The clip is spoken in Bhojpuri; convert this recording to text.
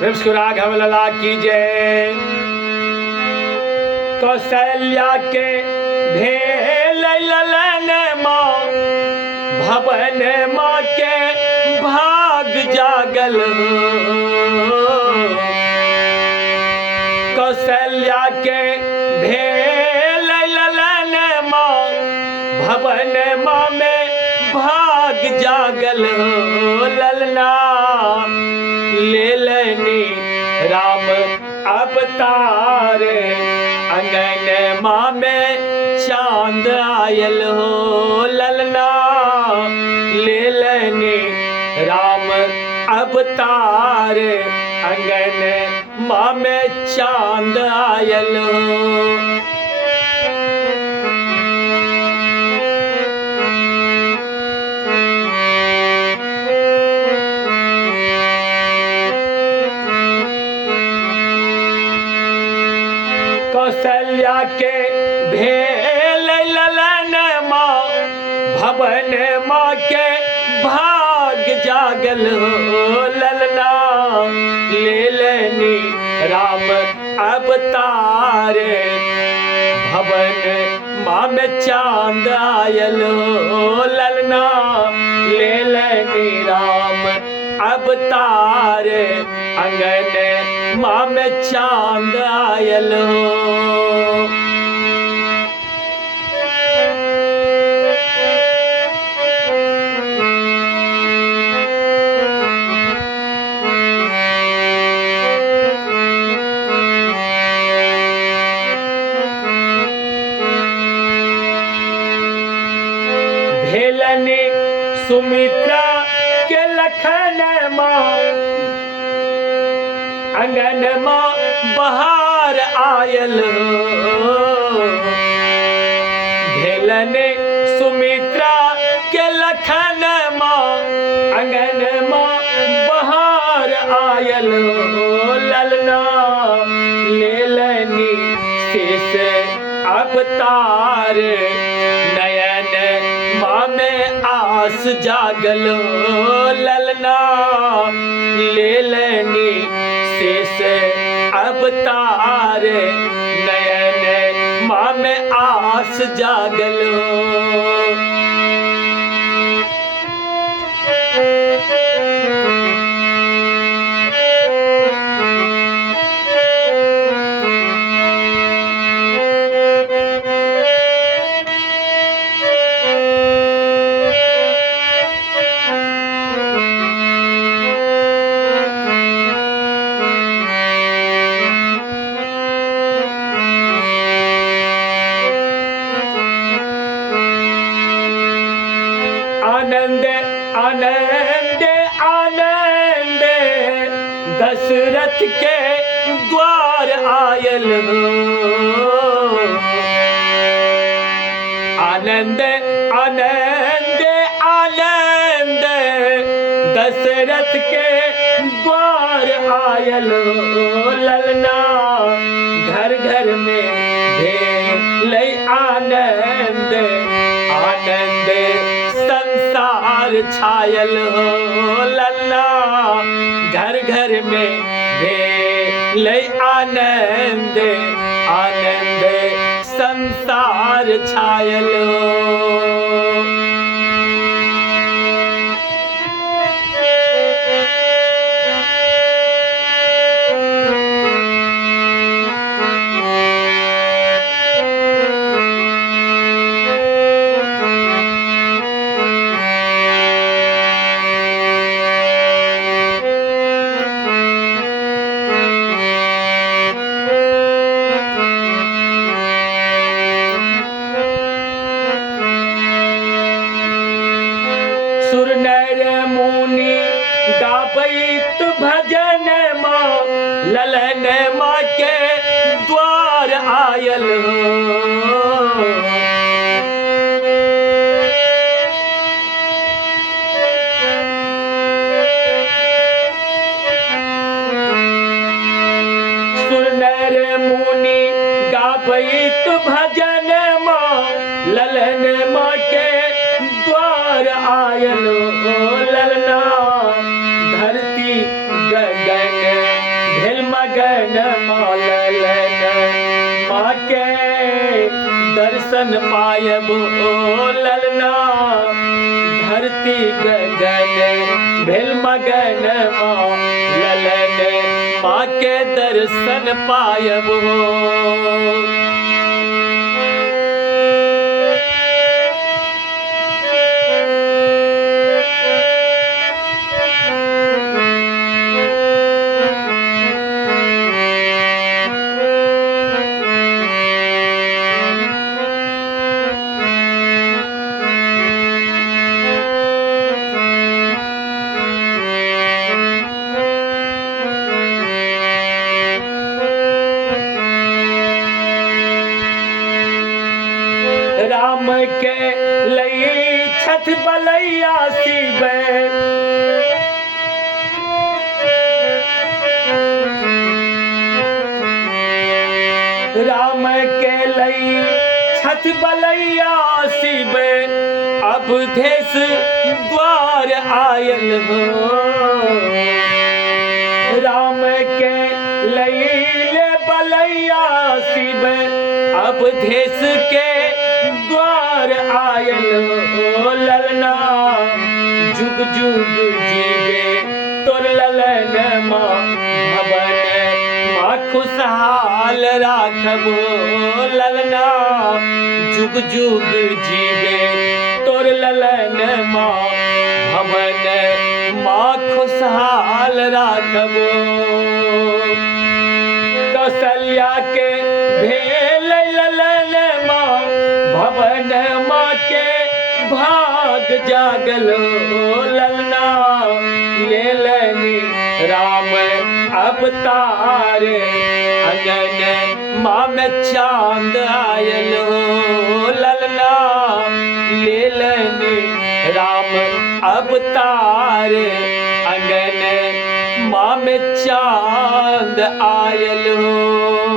कृष्ण राघव लला की जय। कौशल्या के भेल ललन माँ, भवन माँ के भाग जागल हो। कौशल्या के भेल ललन माँ, भवन माँ में भाग जागल हो। ललना ले लेनी राम अवतार, अंगन माँ में चांद आयल हो। ललना ले लेनी राम अवतार, अंगन माँ में चांद आयल हो। कौशल्या के भेल ललन माँ, भवन माँ के भाग जागल हो। ललना ले लेनी राम अवतार, भवन माँ में चांद आयल हो। ललना ले लेनी राम अवतार, अंगन माँ में चांद आयल हो। भेलनी सुमित्रा के लखन माँ, अंगन माँ बहार आयल हो। भेलनी सुमित्रा के लखन माँ, अंगन माँ बहार आयल हो। ललना ले लेनी शेष अवतार, नयन माँ में आस जागल हो। ललना ले लेनी शेष अवतार, नयन माँ में आस जागल हो। आनंद आनंद आनंद दशरथ के द्वार आयल हो। आनंद आनंद आनंद दशरथ के द्वार आयल हो। ललना घर घर में भेल आनंद, आनंद संसार छायल हो। ललना घर घर में भेल आनंद, आनंद संसार छायल हो। सुर नर मुनि गावैत भजन माँ, ललन माँ के द्वार आयल हो। सुर नर मुनि गावैत भजन माँ, ललन माँ के द्वार आयल हो। ललना धरती गगन मगन ललन माँ के दर्शन पायब ओ ललना धरती गगन भेल मगन ललन माँ के दर्शन पायब हो। राम के लई छठ बलैया शिव राम के लई छठ बलैया शिव अब देश द्वार आयल हो। राम के लई ले बलैया शिव अब देश के द्वार आयल हो ललना जुग जुग जीवे तोर ललन माँ भवन माँ खुशहाल राखबो ललना जुग जुग जीवे तोर ललन माँ भवन माँ खुशहाल राखबो। कौशल्या के भेल ललन माँ भवन माँ के भाग जागल ललना लेलनी राम अवतार अंगन माँ में चांद आयल हो ललना लेलनी राम अवतार अंगन माँ में चांद आयल हो।